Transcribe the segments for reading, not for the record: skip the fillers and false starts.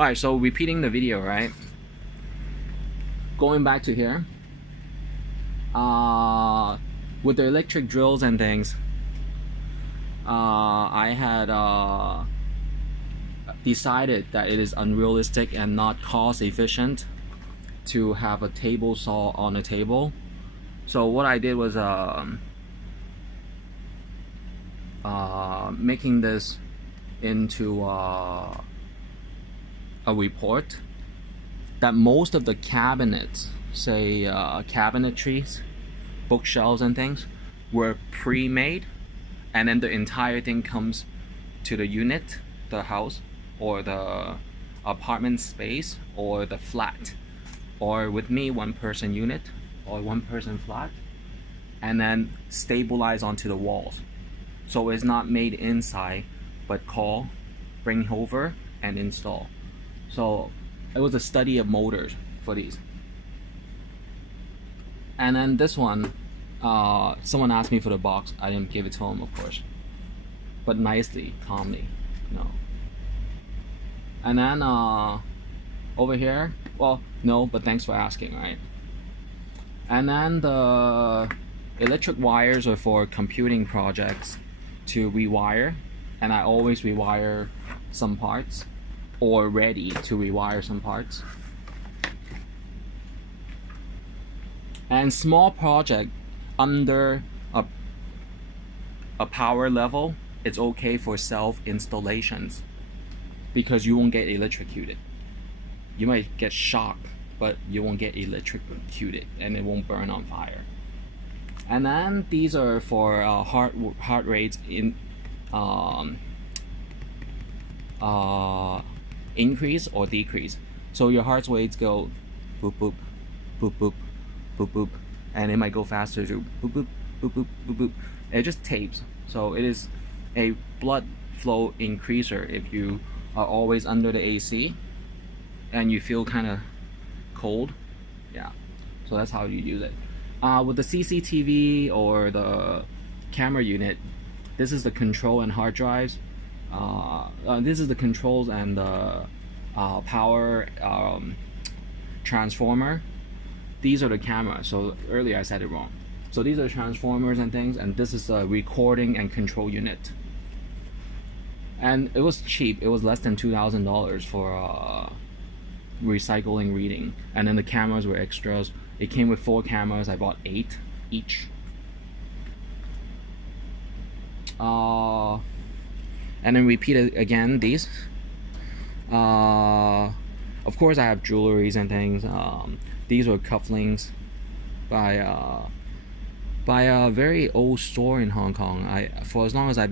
Alright, so repeating the video, right? Going back to here. With the electric drills and things, I had decided that it is unrealistic and not cost efficient to have a table saw on a table. So what I did was making this into a report that most of the cabinets, say cabinetries, bookshelves and things, were pre-made, and then the entire thing comes to the unit, the house, or the apartment space, or the flat, or with me, one person unit or one person flat, and then stabilize onto the walls. So it's not made inside, but bring over and install. So it was a study of motors for these. And then this one, someone asked me for the box. I didn't give it to him, of course, but nicely, calmly, no. And then over here, well, no, but thanks for asking, right? And then the electric wires are for computing projects to rewire, and I always rewire some parts, or ready to rewire some parts. And small project under a power level, it's okay for self installations because you won't get electrocuted. You might get shocked, but you won't get electrocuted and it won't burn on fire. And then these are for heart rates in increase or decrease. So your heart rates go boop boop boop boop boop boop, and it might go faster to boop boop boop boop boop boop. It just tapes. So it is a blood flow increaser if you are always under the AC and you feel kind of cold. Yeah, so that's how you use it. With the CCTV or the camera unit, this is the control and hard drives. This is the controls and the power transformer. These are the cameras. So earlier I said it wrong. So these are transformers and things, and this is the recording and control unit. And it was cheap. It was less than $2,000 for recycling reading. And then the cameras were extras. It came with 4 cameras. I bought 8 each. And then repeat it again, these. Of course I have jewelries and things. These were cufflinks by a very old store in Hong Kong. For as long as I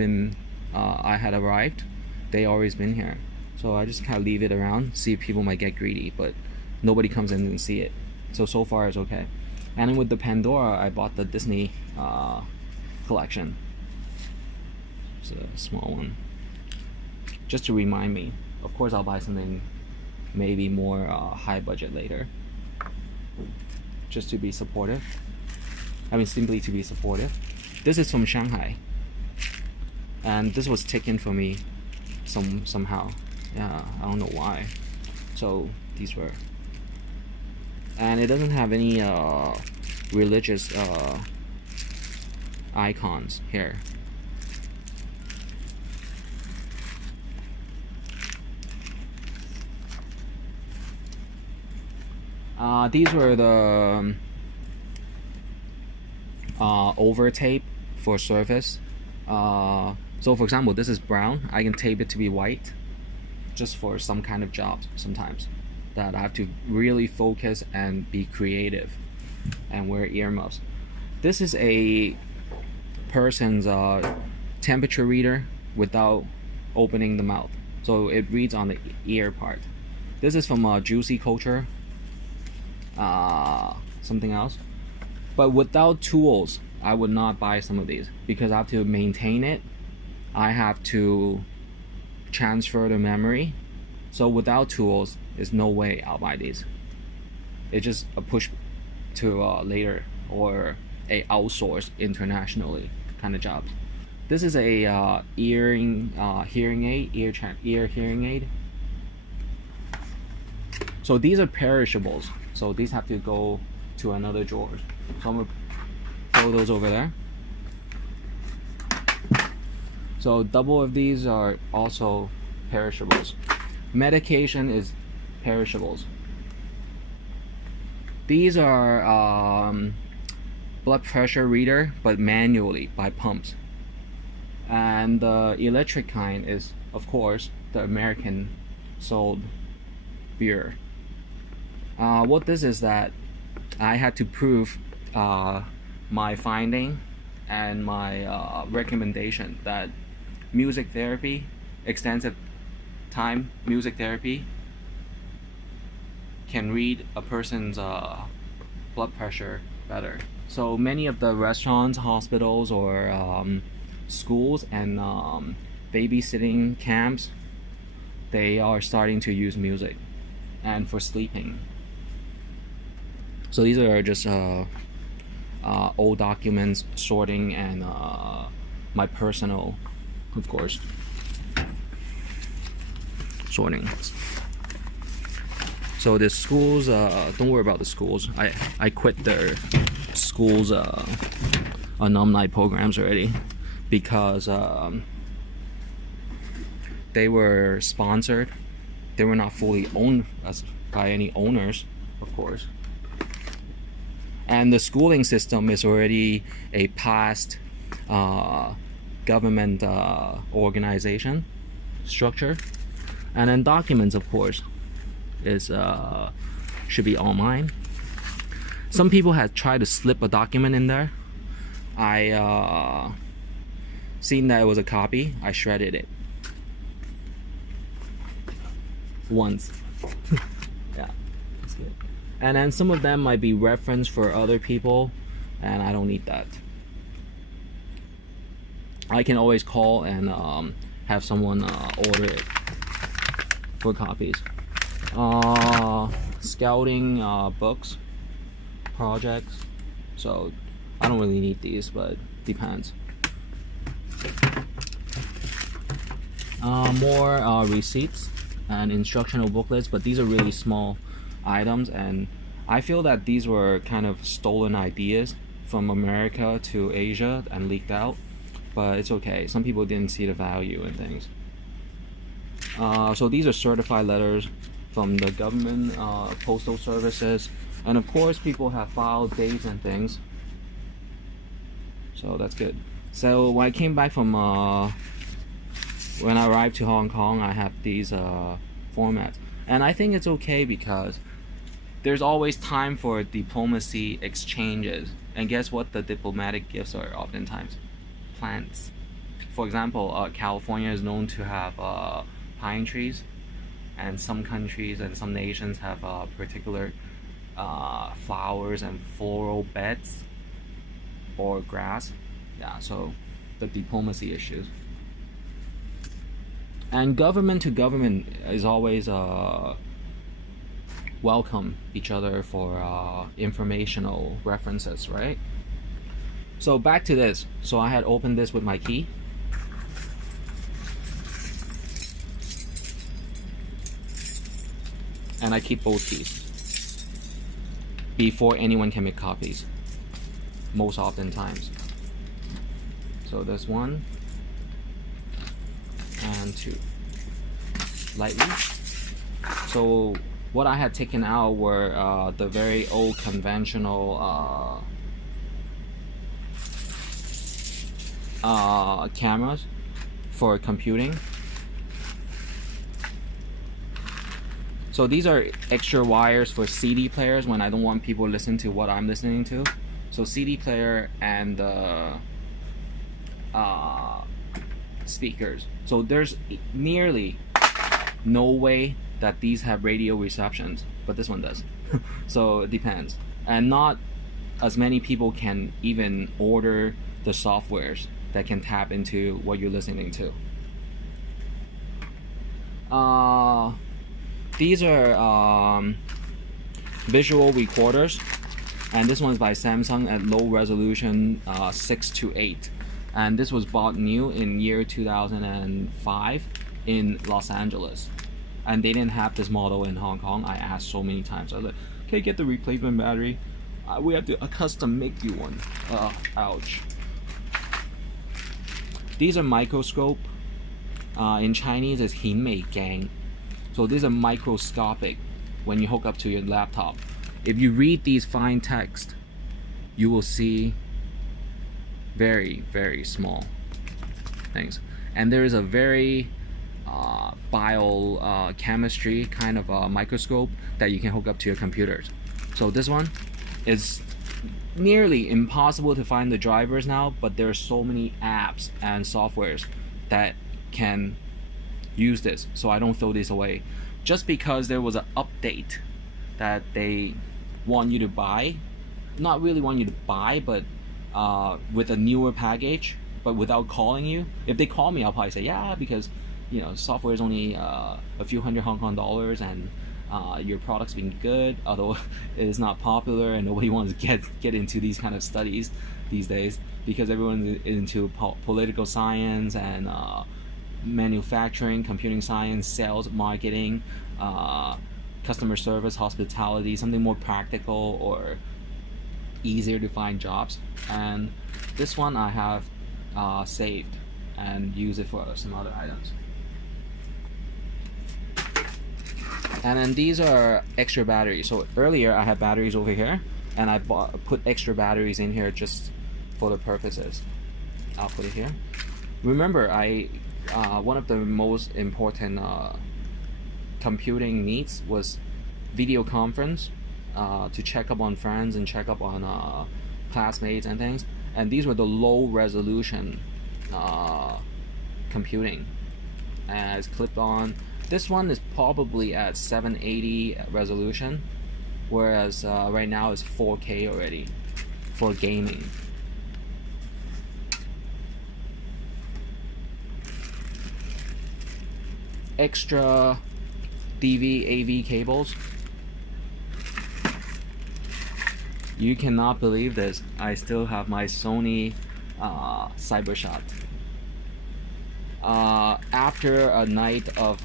had arrived, they always been here. So I just kind of leave it around, see if people might get greedy, but nobody comes in and see it. So far it's okay. And then with the Pandora, I bought the Disney collection. It's a small one, just to remind me. Of course I'll buy something maybe more high budget later, just to be supportive. I mean, simply to be supportive. This is from Shanghai, and this was taken for me somehow. Yeah, I don't know why. So these were, and it doesn't have any religious icons here. These were the over tape for surface. So for example, this is brown. I can tape it to be white just for some kind of jobs sometimes that I have to really focus and be creative and wear earmuffs. This is a person's temperature reader without opening the mouth, so it reads on the ear part. This is from Juicy Culture, something else. But without tools, I would not buy some of these because I have to maintain it. I have to transfer the memory. So without tools, there's no way I'll buy these. It's just a push to later, or a outsource internationally kind of job. This is a hearing aid, ear hearing aid. So these are perishables. So these have to go to another drawer. So I'm gonna throw those over there. So double of these are also perishables. Medication is perishables. These are blood pressure reader, but manually by pumps. And the electric kind is, of course, the American sold beer. What this is that I had to prove my finding and my recommendation that music therapy, extensive time music therapy, can read a person's blood pressure better. So many of the restaurants, hospitals, or schools and babysitting camps, they are starting to use music and for sleeping. So these are just old documents sorting and my personal, of course, sorting. So the schools, don't worry about the schools. I quit their schools alumni programs already because they were sponsored. They were not fully owned by any owners, of course. And the schooling system is already a past government organization structure. And then documents, of course, is should be online. Some people have tried to slip a document in there. I seen that it was a copy. I shredded it once. Yeah, that's good. And then some of them might be reference for other people, and I don't need that. I can always call and have someone order it for copies. Scouting books, projects. So I don't really need these, but depends. More receipts and instructional booklets, but these are really small items, and I feel that these were kind of stolen ideas from America to Asia and leaked out, but it's okay. Some people didn't see the value in things. So these are certified letters from the government, postal services, and of course people have filed dates and things, so that's good. So when I came back from when I arrived to Hong Kong, I have these formats, and I think it's okay because there's always time for diplomacy exchanges, and guess what the diplomatic gifts are oftentimes? Plants. For example, California is known to have pine trees, and some countries and some nations have particular flowers and floral beds or grass. Yeah, so the diplomacy issues. And government to government is always welcome each other for informational references, right? So back to this. So I had opened this with my key. And I keep both keys before anyone can make copies, most often times. So there's 1 and 2, lightly. So what I had taken out were the very old conventional cameras for computing. So these are extra wires for CD players when I don't want people to listen to what I'm listening to. So CD player and speakers. So there's nearly no way that these have radio receptions, but this one does. So it depends. And not as many people can even order the softwares that can tap into what you're listening to. These are visual recorders, and this one's by Samsung at low resolution 6:8, and this was bought new in year 2005 in Los Angeles. and they didn't have this model in Hong Kong. I asked so many times. I was like, "Okay, get the replacement battery. We have to custom make you one." Ouch. These are microscope. In Chinese, it's 顯微鏡. So these are microscopic when you hook up to your laptop. If you read these fine text, you will see very, very small things. And there is a very biochemistry kind of microscope that you can hook up to your computers. So this one is nearly impossible to find the drivers now, but there are so many apps and softwares that can use this, so I don't throw this away. Just because there was an update that they want you to buy, not really want you to buy, but with a newer package, but without calling you. If they call me, I'll probably say yeah, because you know, software is only a few hundred Hong Kong dollars, and your product's been good, although it is not popular and nobody wants to get into these kind of studies these days, because everyone's into political science and manufacturing, computing science, sales, marketing, customer service, hospitality, something more practical or easier to find jobs. And this one I have saved and use it for some other items. And then these are extra batteries. So earlier I had batteries over here, and I put extra batteries in here just for the purposes. I'll put it here. Remember, one of the most important computing needs was video conference, to check up on friends and check up on classmates and things. And these were the low resolution computing, and it's clipped on. This one is probably at 780 resolution, whereas right now it's 4K already for gaming. Extra DV AV cables. You cannot believe this. I still have my Sony CyberShot. After a night of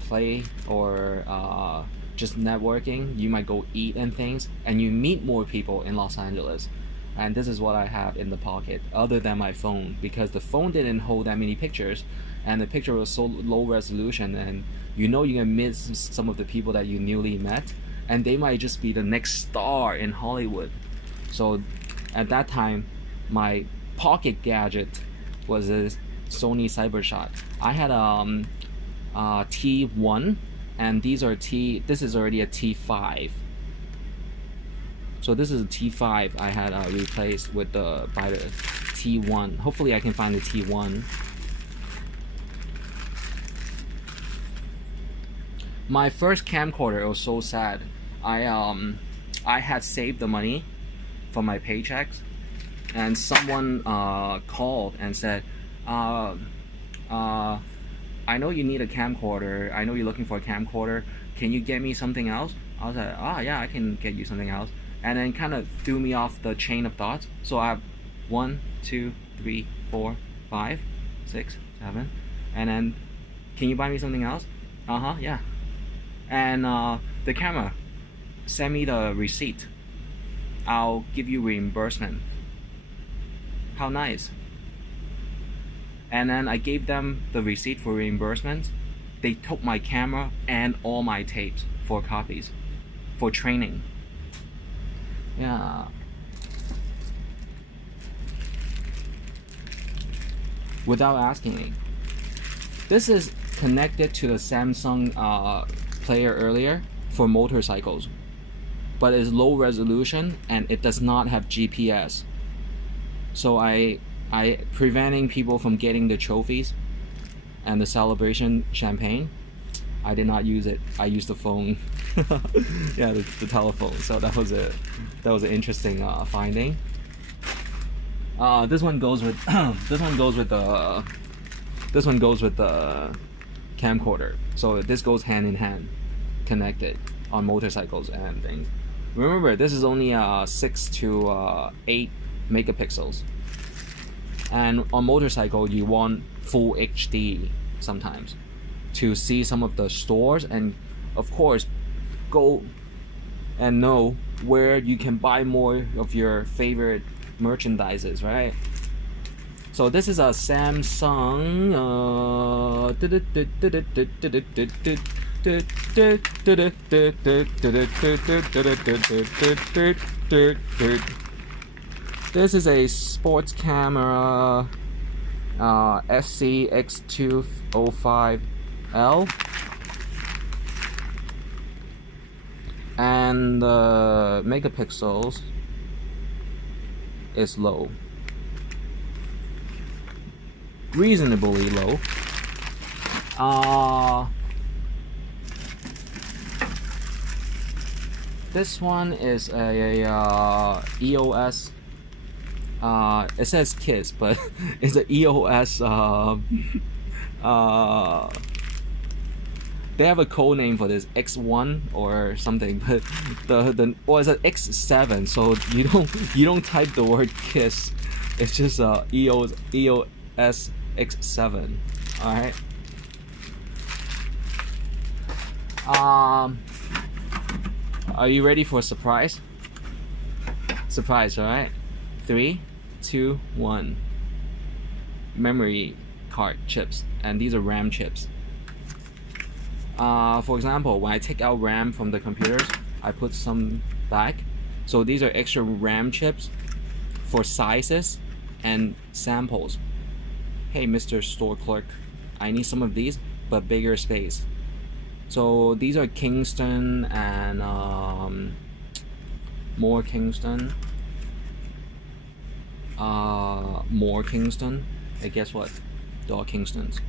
play or just networking, you might go eat and things, and you meet more people in Los Angeles. And this is what I have in the pocket, other than my phone, because the phone didn't hold that many pictures, and the picture was so low resolution, and you know you're gonna miss some of the people that you newly met, and they might just be the next star in Hollywood. So at that time, my pocket gadget was a Sony CyberShot. I had a T1, and this is already a T5. So this is a T5 I had replaced by the T1. Hopefully I can find the T1. My first camcorder, it was so sad. I had saved the money from my paychecks, and someone called and said, I know you need a camcorder. I know you're looking for a camcorder. Can you get me something else? I was like, yeah, I can get you something else. And then kind of threw me off the chain of thoughts. So I have 1, 2, 3, 4, 5, 6, 7, and then, can you buy me something else? Yeah. And the camera, send me the receipt. I'll give you reimbursement. How nice. And then I gave them the receipt for reimbursement. They took my camera and all my tapes for copies, for training. Yeah. Without asking me. This is connected to the Samsung player earlier for motorcycles, but it's low resolution and it does not have GPS. So I preventing people from getting the trophies and the celebration champagne. I did not use it. I used the phone. Yeah, the telephone. So that was an interesting finding. This one goes with this one goes with the camcorder. So this goes hand in hand, connected on motorcycles and things. Remember, this is only 6 to 8 megapixels. And on motorcycle, you want full HD sometimes. to see some of the stores, and of course go and know where you can buy more of your favorite merchandises, right? So this is a Samsung this is a sports camera SCX205L, and the megapixels is low, reasonably low. This one is a EOS. It says KISS, but it's an EOS. They have a code name for this, X1 or something, but or it's an X7. So you don't type the word KISS. It's just EOS X7. All right. Are you ready for a surprise? Surprise, all right. 3, 2, 1. Memory card chips, and these are RAM chips. For example, when I take out RAM from the computers, I put some back. So these are extra RAM chips for sizes and samples. Hey, Mr. Store Clerk, I need some of these, but bigger space. So these are Kingston and more Kingston. More Kingston. And guess what? They're all Kingstons.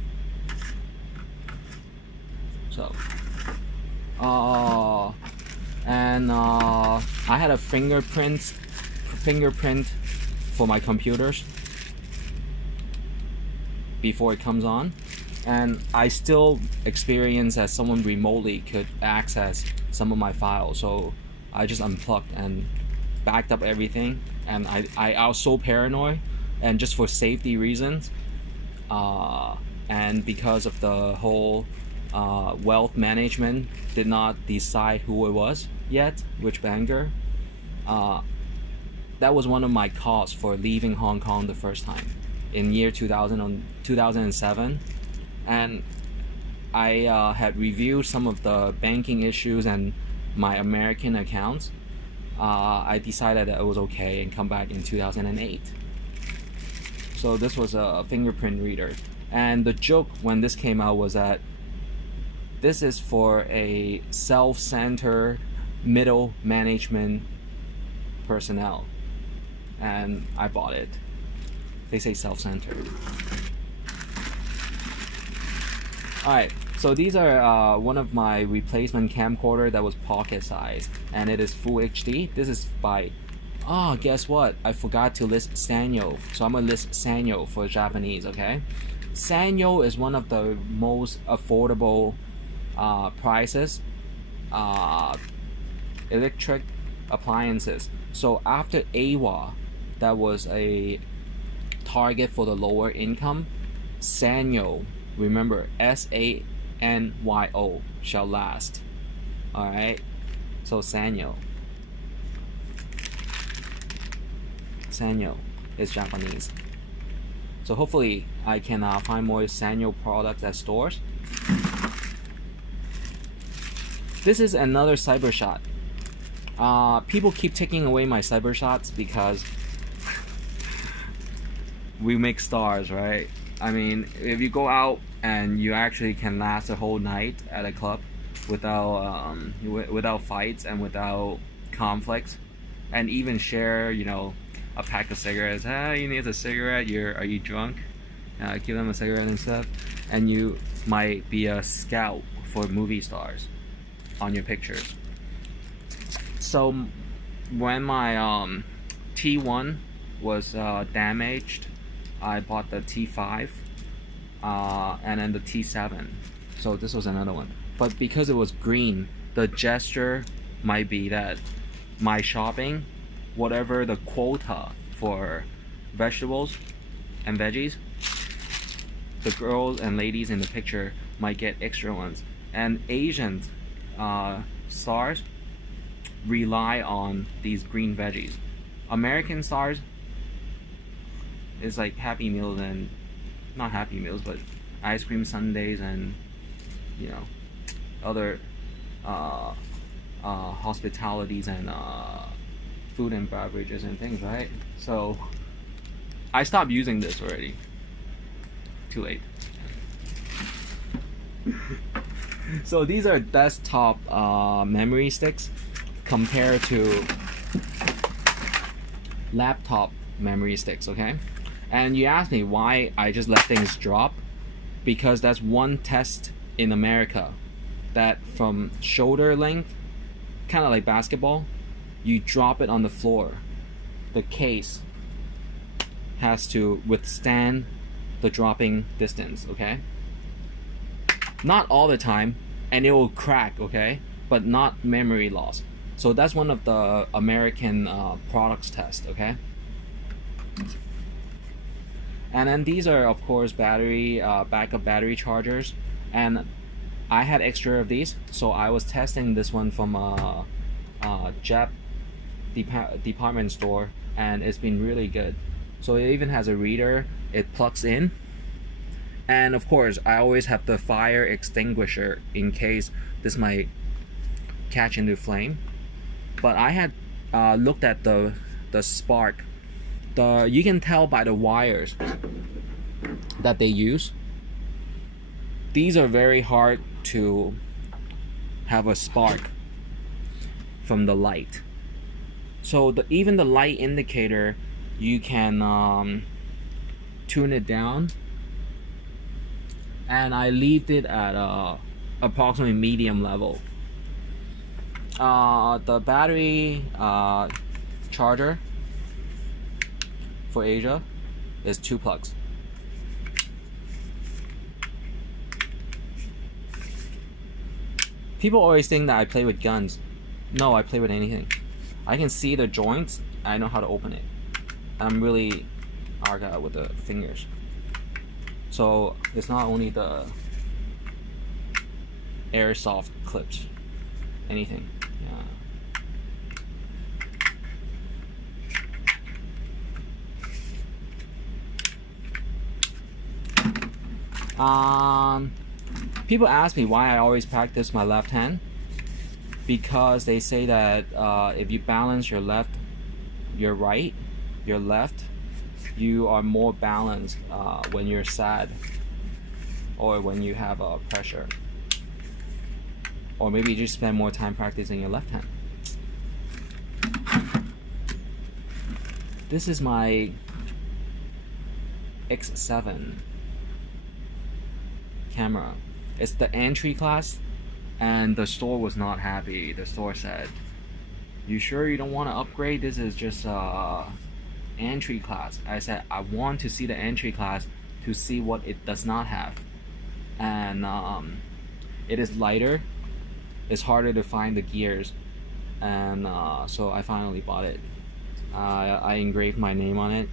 So, and I had a fingerprint for my computers before it comes on, and I still experience that someone remotely could access some of my files. So I just unplugged and backed up everything, and I was so paranoid, and just for safety reasons, and because of the whole wealth management did not decide who it was yet, which banker. That was one of my cause for leaving Hong Kong the first time in year 2007, and I had reviewed some of the banking issues and my American accounts. I decided that it was okay and come back in 2008. So this was a fingerprint reader, and the joke when this came out was that this is for a self-centered middle management personnel, and I bought it. They say self-centered. Alright, so these are one of my replacement camcorder that was pocket size, and it is full HD. This is by, guess what? I forgot to list Sanyo, so I'm gonna list Sanyo for Japanese, okay? Sanyo is one of the most affordable prices electric appliances. So after AWA, that was a target for the lower income. Sanyo, remember, SANYO, shall last. Alright, so Sanyo is Japanese. So hopefully I can find more Sanyo products at stores. This is another CyberShot. People keep taking away my CyberShots because we make stars, right? I mean, if you go out and you actually can last a whole night at a club without fights and without conflicts, and even share, you know, a pack of cigarettes. You need a cigarette. Are you drunk? Give them a cigarette and stuff, and you might be a scout for movie stars on your pictures. So when my T1 was damaged, I bought the T5 and then the T7. So this was another one, but because it was green, the gesture might be that my shopping, whatever the quota for vegetables and veggies, the girls and ladies in the picture might get extra ones. And Asian stars rely on these green veggies. American stars is like Happy Meals, and not Happy Meals, but ice cream sundaes and other hospitalities and food and beverages and things, right? So I stopped using this already. Too late. So these are desktop memory sticks compared to laptop memory sticks, okay? And you asked me why I just let things drop, because that's one test in America that from shoulder length, kind of like basketball, you drop it on the floor, the case has to withstand the dropping distance, okay? Not all the time, and it will crack, okay? But not memory loss. So that's one of the American products test, okay? And then these are, of course, battery backup battery chargers, and I had extra of these, so I was testing this one from a Jap department store, and it's been really good. So it even has a reader, it plugs in, and of course I always have the fire extinguisher in case this might catch into flame. But I had looked at the spark. You can tell by the wires that they use. These are very hard to have a spark from the light. So even the light indicator, you can tune it down. And I leave it at approximately medium level. The battery charger for Asia is 2 plugs. People always think that I play with guns. No, I play with anything. I can see the joints, I know how to open it. I'm really arga with the fingers. So it's not only the airsoft clips, anything. People ask me why I always practice my left hand, because they say that if you balance your left, your right, your left, you are more balanced when you're sad or when you have pressure, or maybe you just spend more time practicing your left hand. This is my X7 camera. It's the entry class, and the store was not happy. The store said, "You sure you don't want to upgrade? This is just entry class." I said, I want to see the entry class to see what it does not have. And it is lighter, it's harder to find the gears, and so I finally bought it. I engraved my name on it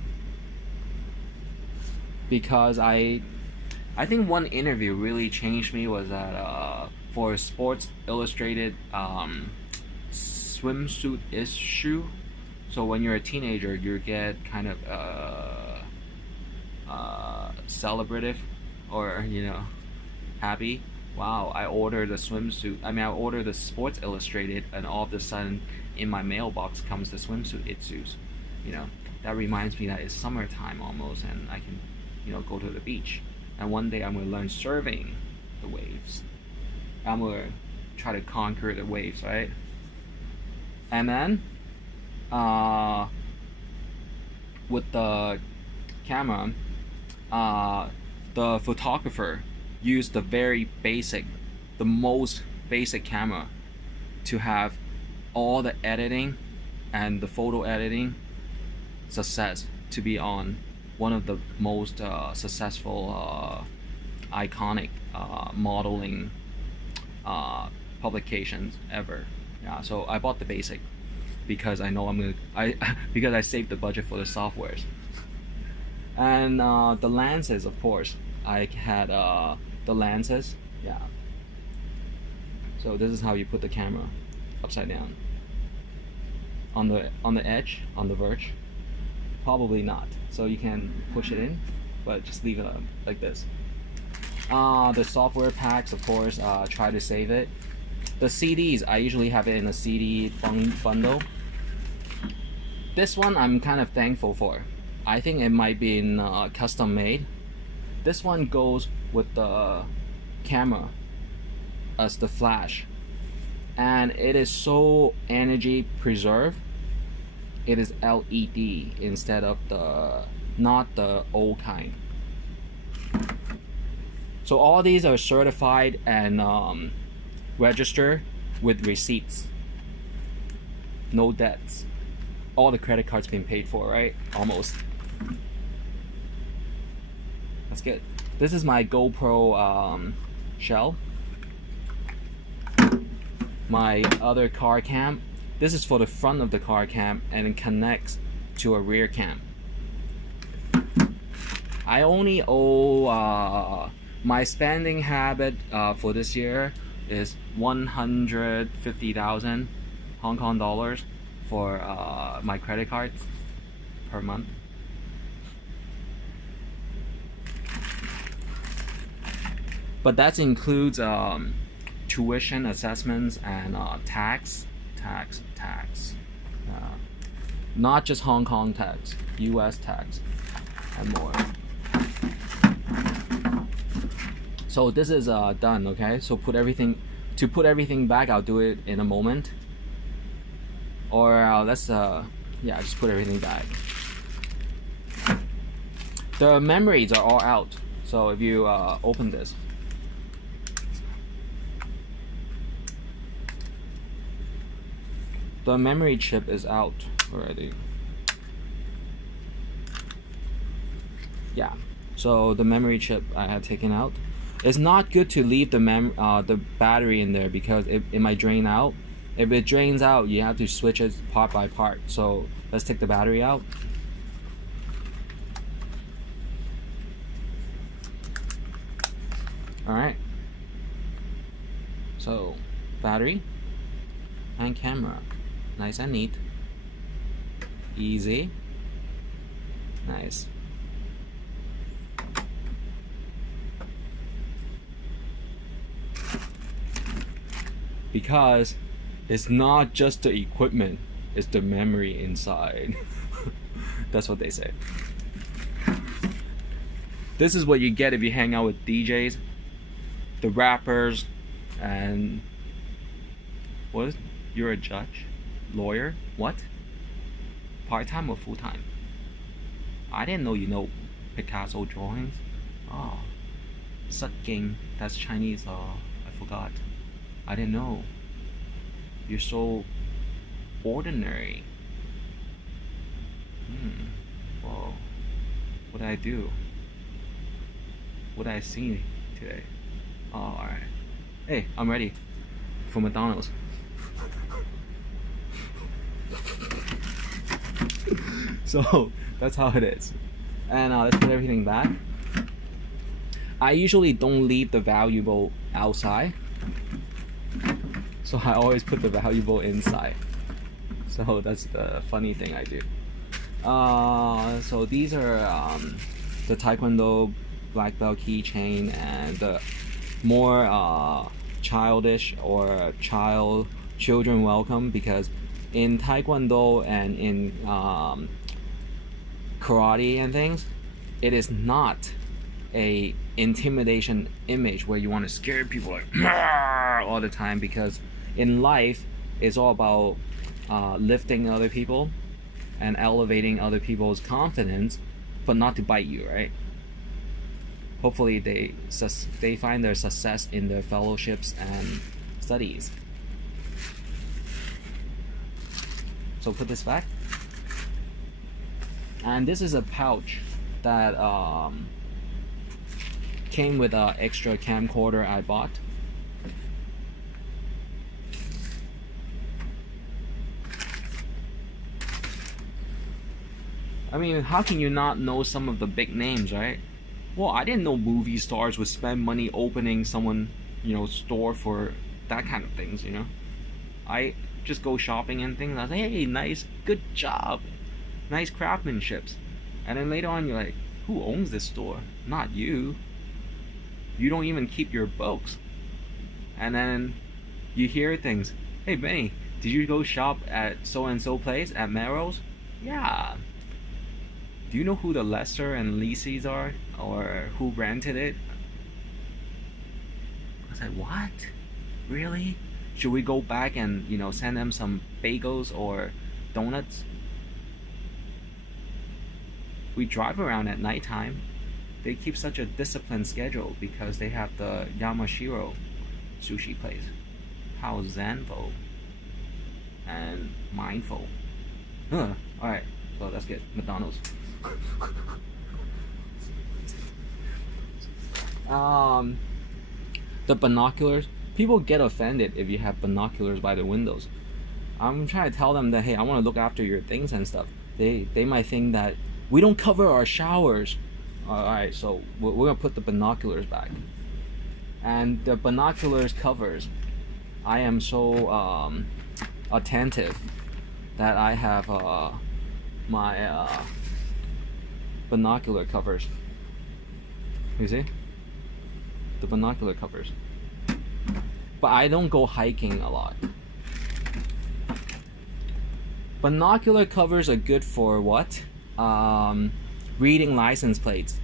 because I think one interview really changed me was that for Sports Illustrated swimsuit issue. So when you're a teenager, you get kind of celebrative, or happy. Wow, I ordered a swimsuit. I mean, I ordered the Sports Illustrated, and all of a sudden, in my mailbox comes the swimsuit issues. That reminds me that it's summertime almost, and I can, go to the beach. And one day I'm gonna learn surfing the waves. I'm gonna try to conquer the waves, right? And then, with the camera, the photographer used the most basic camera to have all the editing and the photo editing success to be on one of the most successful iconic modeling publications ever. Yeah, so I bought the basic because I know because I saved the budget for the softwares. And the lenses, of course, I had the lenses Yeah. So this is how you put the camera upside down. On the edge, on the verge. Probably not. So you can push it in, but just leave it like this. The software packs, of course, try to save it. The CDs, I usually have it in a CD bundle. This one I'm kind of thankful for. I think it might be in custom made. This one goes with the camera as the flash, and it is so energy preserved. It is LED instead of not the old kind. So all these are certified and registered with receipts. No debts. All the credit cards being paid for, right? Almost. That's good. This is my GoPro shell. My other car cam. This is for the front of the car cam, and it connects to a rear cam. I only owe my spending habit for this year is 150,000 Hong Kong dollars for my credit card per month. But that includes tuition assessments and tax. Not just Hong Kong tax, US tax, and more. So this is done, okay? So put everything back, I'll do it in a moment. Or let's yeah, just put everything back. The memories are all out. So if you open this, the memory chip is out already. Yeah, so the memory chip I have taken out. It's not good to leave the battery in there because it might drain out. If it drains out, you have to switch it part by part. So let's take the battery out. Alright. So, battery and camera. Nice and neat. Easy. Nice. Because it's not just the equipment, it's the memory inside. That's what they say. This is what you get if you hang out with DJs, the rappers, and what? You're a judge? Lawyer? What? Part-time or full-time? I didn't know you know Picasso drawings. Oh, Sutking, that's Chinese. I forgot. I didn't know. You're so ordinary. Whoa. What did I do? What did I see today? Oh, alright. Hey, I'm ready for McDonald's. So that's how it is. And let's put everything back. I usually don't leave the valuable outside, so I always put the valuable inside. So that's the funny thing I do. So these are the Taekwondo black belt keychain, and the more childish or children welcome, because in Taekwondo and in karate and things, it is not a intimidation image where you want to scare people like all the time, because in life it's all about lifting other people and elevating other people's confidence, but not to bite you, right? Hopefully they find their success in their fellowships and studies. So put this back. And this is a pouch that came with an extra camcorder I bought. I mean, how can you not know some of the big names, right? Well, I didn't know movie stars would spend money opening someone store for that kind of things. I just go shopping and things. I say, hey, nice, good job, nice craftsmanship. And then later on, you're like, who owns this store? Not you. You don't even keep your books. And then you hear things. Hey, Benny, did you go shop at so and so place at Melrose? Yeah. Do you know who the lessor and lessees are, or who rented it? I was like, what? Really? Should we go back and send them some bagels or donuts? We drive around at nighttime. They keep such a disciplined schedule because they have the Yamashiro sushi place. How zenful and mindful. Alright, so let's get McDonald's. The binoculars. People get offended if you have binoculars by the windows. I'm trying to tell them that, hey, I want to look after your things and stuff. They might think that we don't cover our showers. Alright, so we're gonna put the binoculars back. And the binoculars covers, I am so attentive that I have my binocular covers. You see? The binocular covers. But I don't go hiking a lot. Binocular covers are good for what? Reading license plates.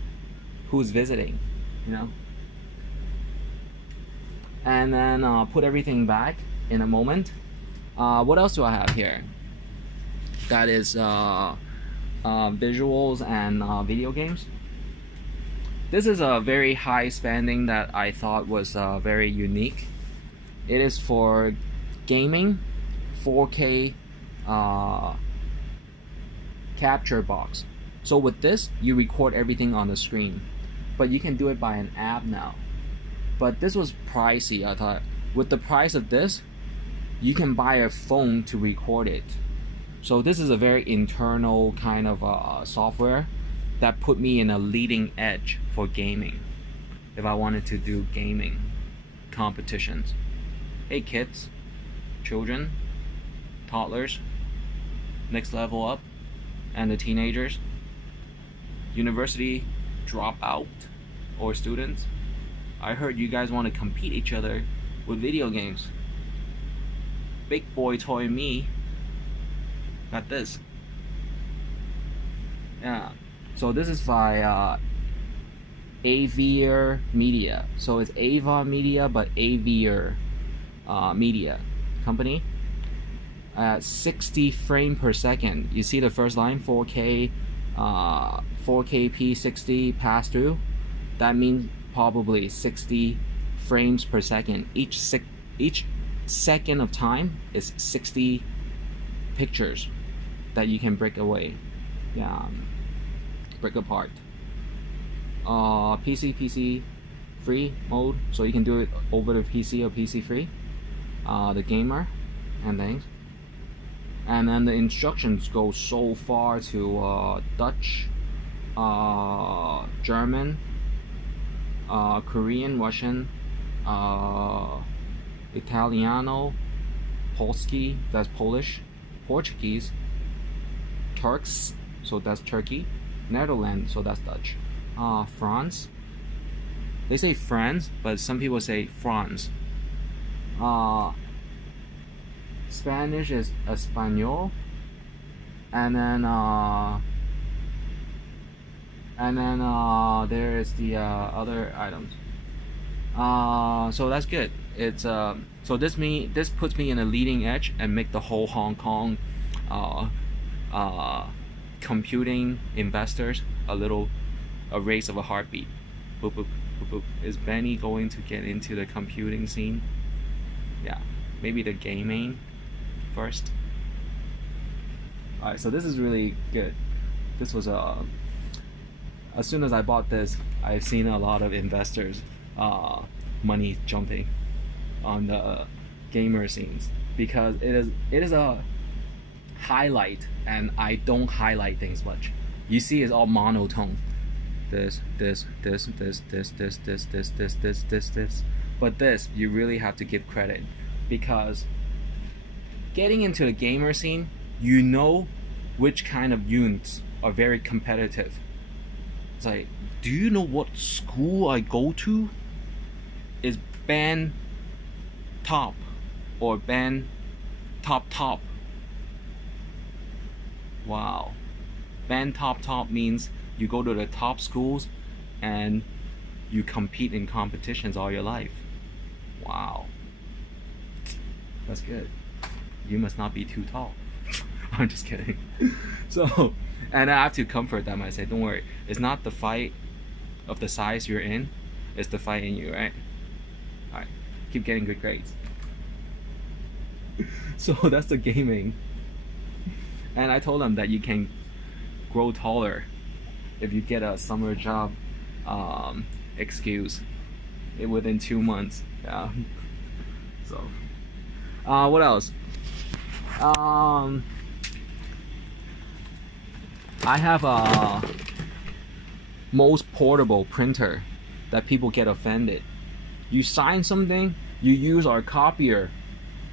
Who's visiting, And then put everything back in a moment. What else do I have here? That is visuals and video games. This is a very high spending that I thought was very unique. It is for gaming, 4K capture box. So with this, you record everything on the screen, but you can do it by an app now. But this was pricey. I thought with the price of this, you can buy a phone to record it. So this is a very internal kind of software that put me in a leading edge for gaming. If I wanted to do gaming competitions. Hey kids, children, toddlers, next level up, and the teenagers, university dropout or students, I heard you guys want to compete each other with video games. Big boy toy me got this. Yeah, so this is by Avier Media. So it's Ava Media, but Avier Media company. 60 frame per second. You see the first line, 4K, 4K P60 pass through. That means probably 60 frames per second. Each second of time is 60 pictures that you can break away. Yeah, break apart. PC free mode, so you can do it over the PC or PC free. The gamer and things. And then the instructions go so far to Dutch, German, Korean, Russian, Italiano, Polski, that's Polish, Portuguese, Turks, so that's Turkey, Netherlands, so that's Dutch, France, they say France, but some people say France. Spanish is Espanol, and then there is the other items. So that's good. It's so this puts me in a leading edge and make the whole Hong Kong computing investors a race of a heartbeat. Boop, boop, boop, boop. Is Benny going to get into the computing scene? Yeah, maybe the gaming first. Alright, so this is really good. This was as soon as I bought this, I've seen a lot of investors money jumping on the gamer scenes because it is a highlight, and I don't highlight things much. You see, it's all monotone. This, But this, you really have to give credit, because getting into the gamer scene, you know which kind of units are very competitive. It's like, do you know what school I go to is band top or band top? Wow. Band top means you go to the top schools and you compete in competitions all your life. Wow. That's good. You must not be too tall. I'm just kidding. So, and I have to comfort them. I say, don't worry. It's not the fight of the size you're in. It's the fight in you, right? Alright. Keep getting good grades. So that's the gaming. And I told them that you can grow taller if you get a summer job excuse within 2 months. Yeah. So what else? I have a most portable printer that people get offended. You sign something, you use our copier.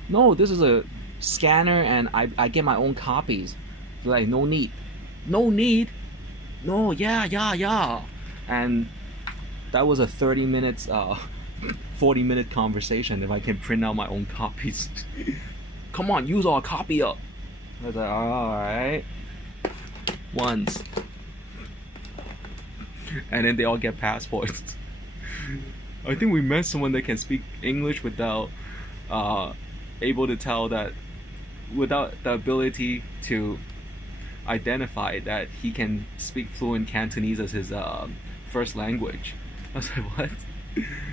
No, this is a scanner and I get my own copies. They're like, no need. No need? No, yeah. And that was a 30 minutes, 40-minute conversation if I can print out my own copies. Come on, use our copier. I was like, alright. Once. And then they all get passports. I think we met someone that can speak English without able to tell that, without the ability to identify that he can speak fluent Cantonese as his first language. I was like, what?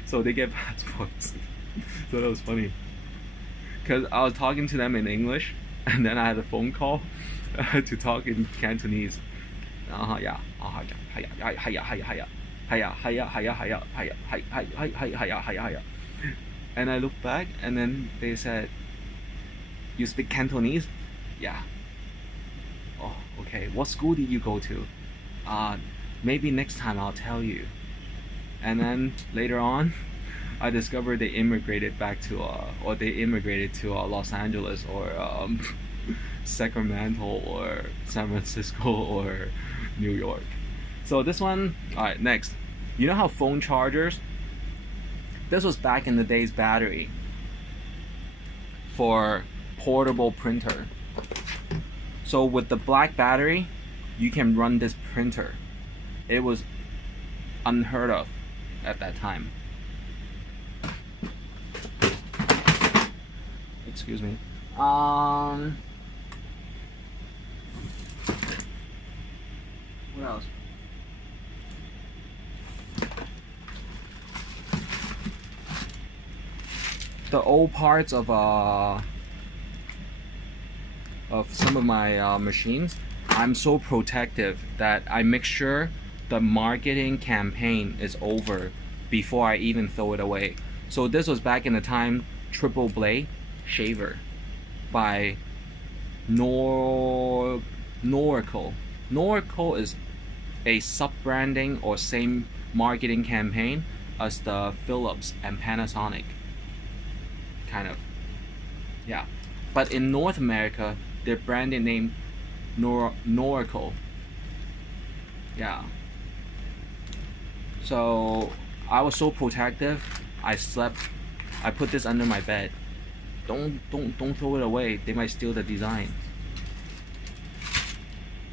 So they get passports. So that was funny. Because I was talking to them in English, and then I had a phone call to talk in Cantonese. Yeah. And I looked back, and then they said, you speak Cantonese? Yeah. Oh, okay. What school did you go to? Maybe next time I'll tell you. And then later on, I discovered they immigrated back to, or they immigrated to Los Angeles or Sacramento or San Francisco or New York. So this one, alright, next. You know how phone chargers? This was back in the day's battery for portable printer. So with the black battery, you can run this printer. It was unheard of at that time. Excuse me. What else? The old parts of some of my machines, I'm so protective that I make sure the marketing campaign is over before I even throw it away. So this was back in the time, triple blade shaver by Norco. Norco is a sub-branding or same marketing campaign as the Philips and Panasonic, kind of. Yeah, but in North America, their branding name Norco. Yeah. So I was so protective. I put this under my bed. Don't throw it away. They might steal the design.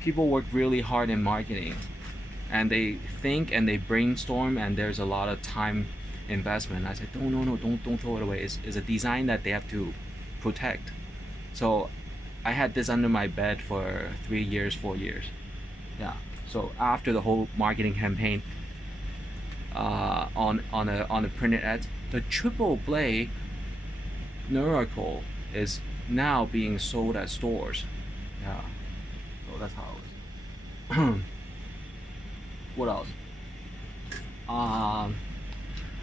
People work really hard in marketing, and they think and they brainstorm, and there's a lot of time investment. I said, no, don't throw it away. It's a design that they have to protect. So I had this under my bed for 3 years, 4 years. Yeah. So after the whole marketing campaign on a printed ad, the triple blade Norco is now being sold at stores. Yeah. So that's how it was. What else? I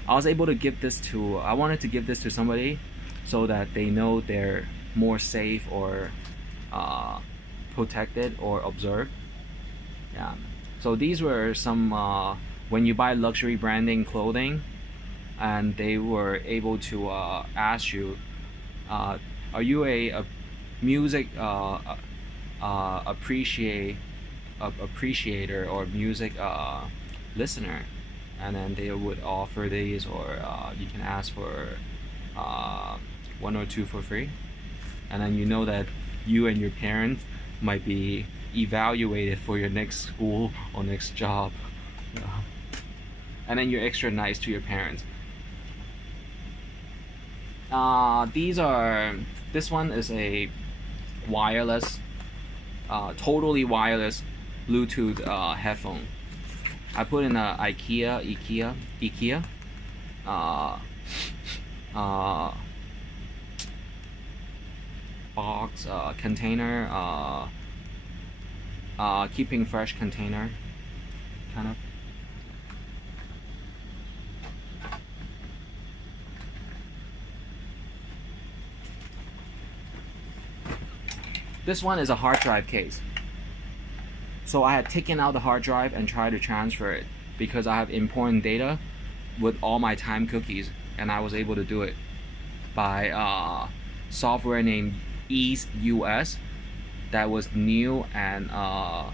was able to give this to, I wanted to give this to somebody so that they know they're more safe or protected or observed. Yeah. So these were some, when you buy luxury branding clothing, and they were able to ask you, are you a music appreciator or music listener? And then they would offer these, or you can ask for one or two for free. And then you know that you and your parents might be evaluated for your next school or next job. And then you're extra nice to your parents. This one is a wireless, totally wireless Bluetooth headphone. I put in a IKEA box, container, keeping fresh container, kind of. This one is a hard drive case. So I had taken out the hard drive and tried to transfer it because I have important data with all my time cookies, and I was able to do it by software named EaseUS that was new and a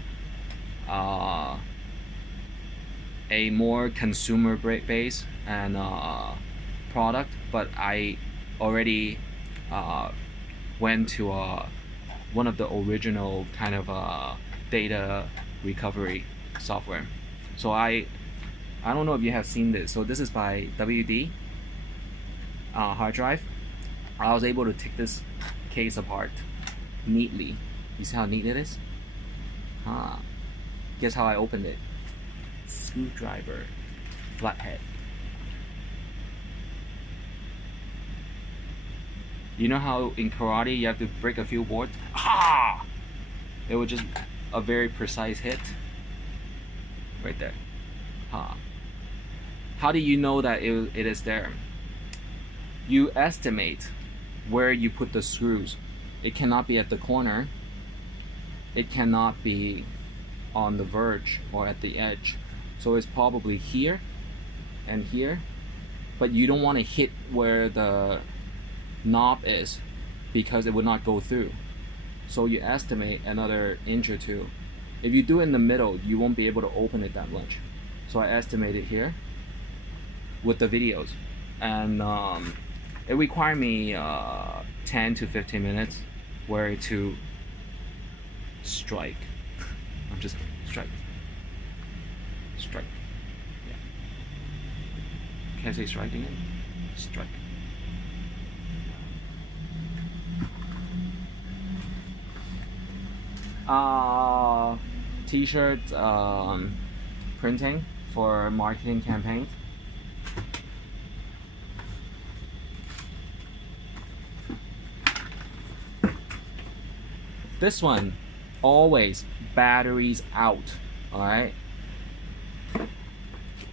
more consumer based and product, but I already went to one of the original kind of data recovery software. So I don't know if you have seen this. So this is by WD hard drive. I was able to take this case apart neatly. You see how neat it is? Guess how I opened it? Screwdriver, flathead. You know how in karate you have to break a few boards? It was just a very precise hit right there. How do you know that it is there? You estimate where you put the screws. It cannot be at the corner. It cannot be on the verge or at the edge. So it's probably here and here, but you don't want to hit where the knob is because it would not go through. So you estimate another inch or two. If you do it in the middle, you won't be able to open it that much. So I estimated here with the videos, and it required me 10 to 15 minutes where to strike. I'm just strike. Yeah. Can I say strike again? Strike. T-shirts, printing for marketing campaigns. This one, always batteries out, alright?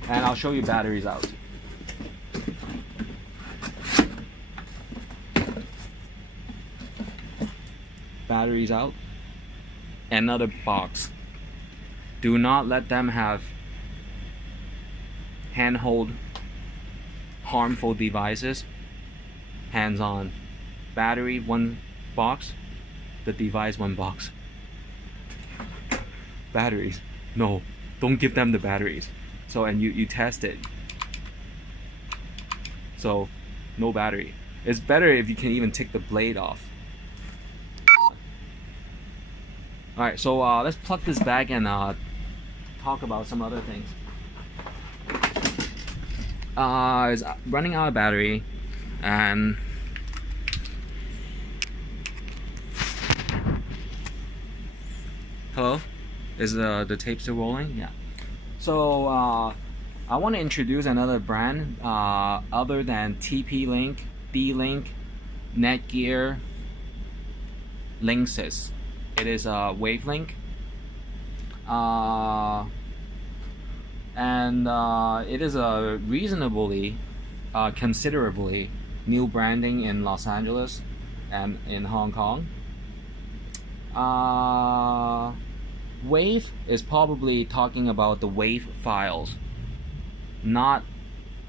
And I'll show you batteries out. Batteries out. Another box. Do not let them have handhold harmful devices. Hands on. Battery, one box. The device, one box. Batteries, no, don't give them the batteries. So, and you test it. So, no battery. It's better if you can even take the blade off. Alright, so let's plug this back and talk about some other things. It's running out of battery, and hello? Is the tape still rolling? Yeah. So I want to introduce another brand other than TP-Link, D-Link, Netgear, Linksys. It is Wavelink. And it is a reasonably, considerably new branding in Los Angeles and in Hong Kong. Wave is probably talking about the wave files, not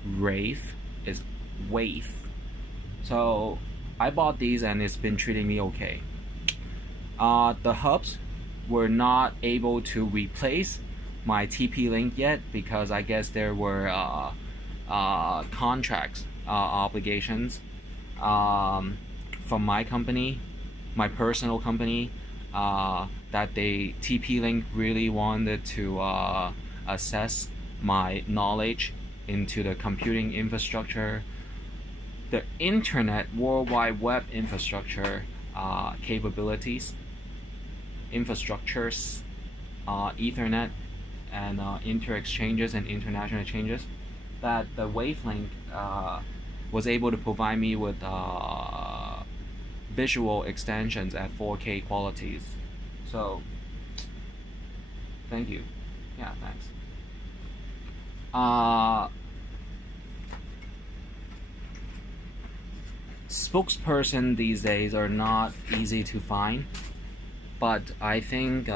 rave. is Wave. So I bought these and it's been treating me okay. The hubs were not able to replace my TP-Link yet because I guess there were contracts obligations from my company, my personal company, that TP-Link really wanted to assess my knowledge into the computing infrastructure, the internet, World Wide Web infrastructure capabilities, infrastructures, Ethernet, and inter-exchanges and international exchanges, that the Wavelink was able to provide me with visual extensions at 4K qualities. So, thank you. Yeah, thanks. Spokesperson these days are not easy to find, but I think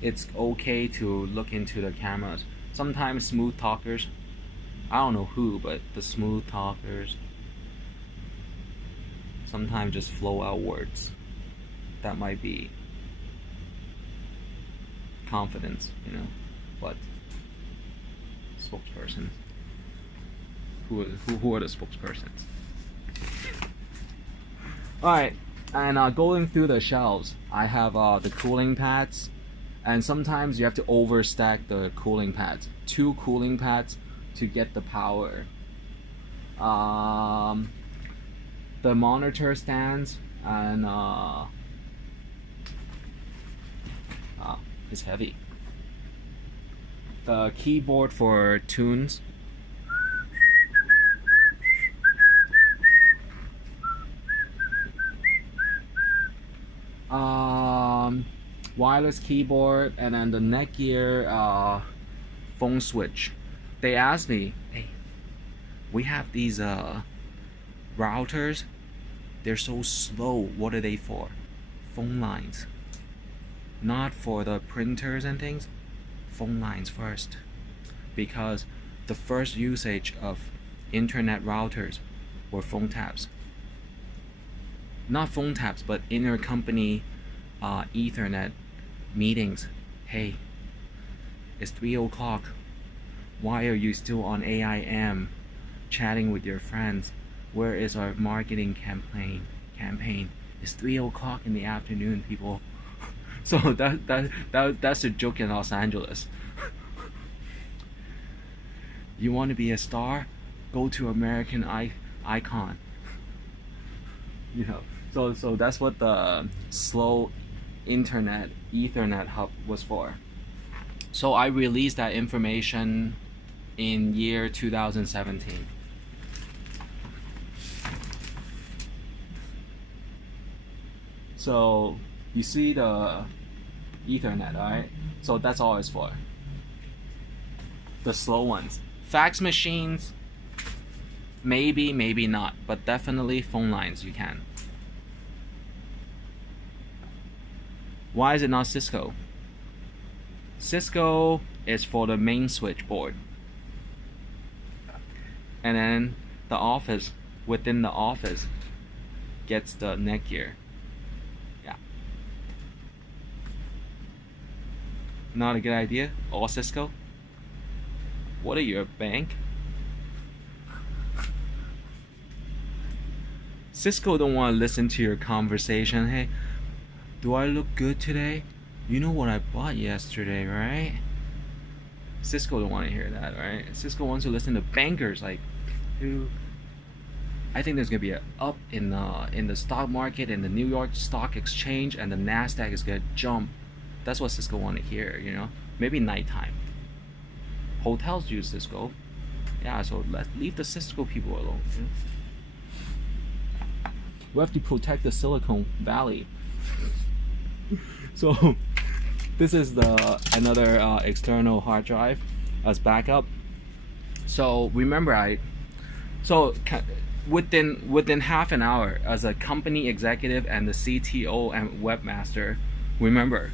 it's okay to look into the cameras. Sometimes smooth talkers, I don't know who, but the smooth talkers sometimes just flow out words that might be confidence, you know. But spokespersons, who are the spokespersons? Alright, and going through the shelves, I have the cooling pads, and sometimes you have to overstack the cooling pads. 2 cooling pads to get the power. The monitor stands, and it's heavy. The keyboard for tunes. Wireless keyboard, and then the Netgear phone switch. They asked me, hey, we have these routers, they're so slow, what are they for? Phone lines, not for the printers and things. Phone lines first, because the first usage of internet routers were phone taps. Not phone taps, but intercompany Ethernet meetings. Hey, it's 3 o'clock. Why are you still on AIM chatting with your friends? Where is our marketing campaign? It's 3 o'clock in the afternoon, people. So that's a joke in Los Angeles. You want to be a star? Go to American Icon. You know, so that's what the slow internet Ethernet hub was for. So I released that information in year 2017. So you see the Ethernet, alright? So that's all it's for. The slow ones. Fax machines, maybe, maybe not, but definitely phone lines you can. Why is it not Cisco? Cisco is for the main switchboard. And then the office, within the office, gets the Netgear. Yeah. Not a good idea? All Cisco? What are you, a bank? Cisco don't want to listen to your conversation. Hey, do I look good today? You know what I bought yesterday, right? Cisco don't want to hear that, right? Cisco wants to listen to bankers like, dude, I think there's gonna be a up in the stock market, in the New York Stock Exchange, and the Nasdaq is gonna jump. That's what Cisco want to hear, you know? Maybe nighttime. Hotels use Cisco. Yeah, so let's leave the Cisco people alone. You know? We have to protect the Silicon Valley. So this is the another external hard drive as backup. So remember, within half an hour, as a company executive and the CTO and webmaster, remember,